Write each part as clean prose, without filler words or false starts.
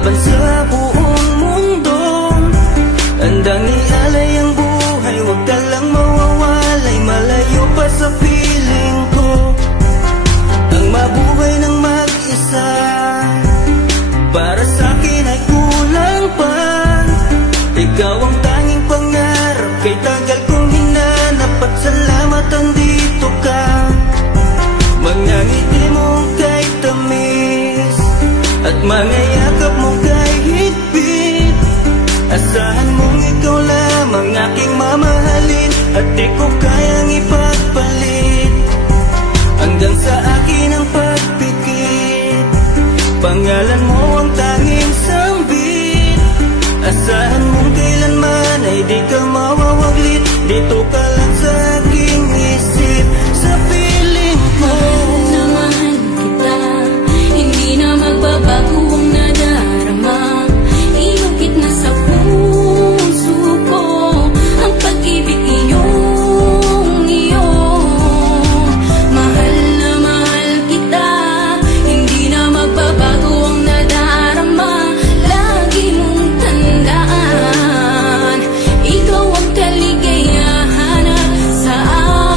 laban sa buong mundo. Handang ialay ang buhay, huwag ka lang mawawalay, malayo pa sa piling ko. Ang mabuhay ng mag-isa, para sa'kin ay kulang pa. Ikaw ang tanging pangarap, kay tagal kong hinanap, at salamat andito ka. Mga ngiti mong kay tamis, at mga yakap mong kay higpit. Asahan mong ikaw lamang aking mamahalin, at di ko kayang ipagpalit. Hanggang sa akin ang pagpikit, pangalan mo ang tanging sambit. Asahan mong kailanman ay di ka mawawaglit, dito ka lang sa aking isip, sa piling ko. Mahal kita, hindi na magbabago ang nadarama. Inukit na sa puso ko ang pag-ibig iyong iyo. Mahal na mahal kita, hindi na magbabago ang nadarama. Lagi mong tandaan, ikaw ang kaligayahan at sa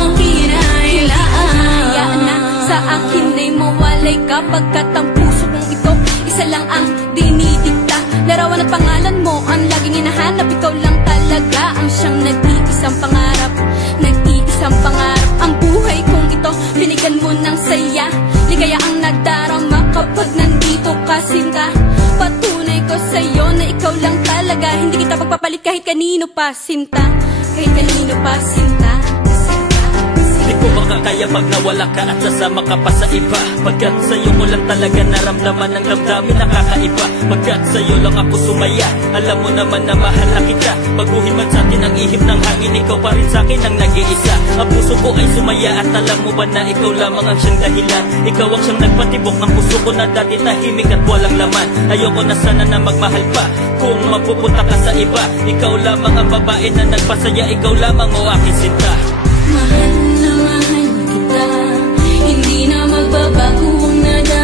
akin ay laan. Sa akin ay mawalay kapagkat ang puso kong ito isa lang ang dinidikta. Larawan at pangalan mo ang laging hinahanap, ikaw lang talaga ang siyang nag-iisang pangarap. Nag-iisang pangarap ang buhay kong ito, binigyan mo ng saya. Ligaya ang nadarama kapag nandito ka, sinta. Patunay ko sa'yo na ikaw lang talaga, hindi kita pagpapalit kahit kanino pa, sinta. Kahit kanino pa, sinta. Di ko makakaya pag nawala ka at sasama ka pa sa iba. Pagkat sa'yo ko lang talaga naramdaman ang damdamin nakakaiba. Pagkat sa'yo lang ako sumaya, alam mo naman na mahal na kita. Baguhin man sa'tin ang ihip ng hangin, ikaw pa rin sa'kin ang nag-iisa. Ang puso ko ay sumaya at alam mo ba na ikaw lamang ang siyang dahilan. Ikaw ang siyang nagpatibok ng puso ko na dati tahimik at walang laman. Ayoko na sana na magmahal pa kung mapupunta ka sa iba. Ikaw lamang ang babae na nagpasaya, ikaw lamang o aking sinta. Mahal na mahal kita, hindi na magbabago ang nadarama.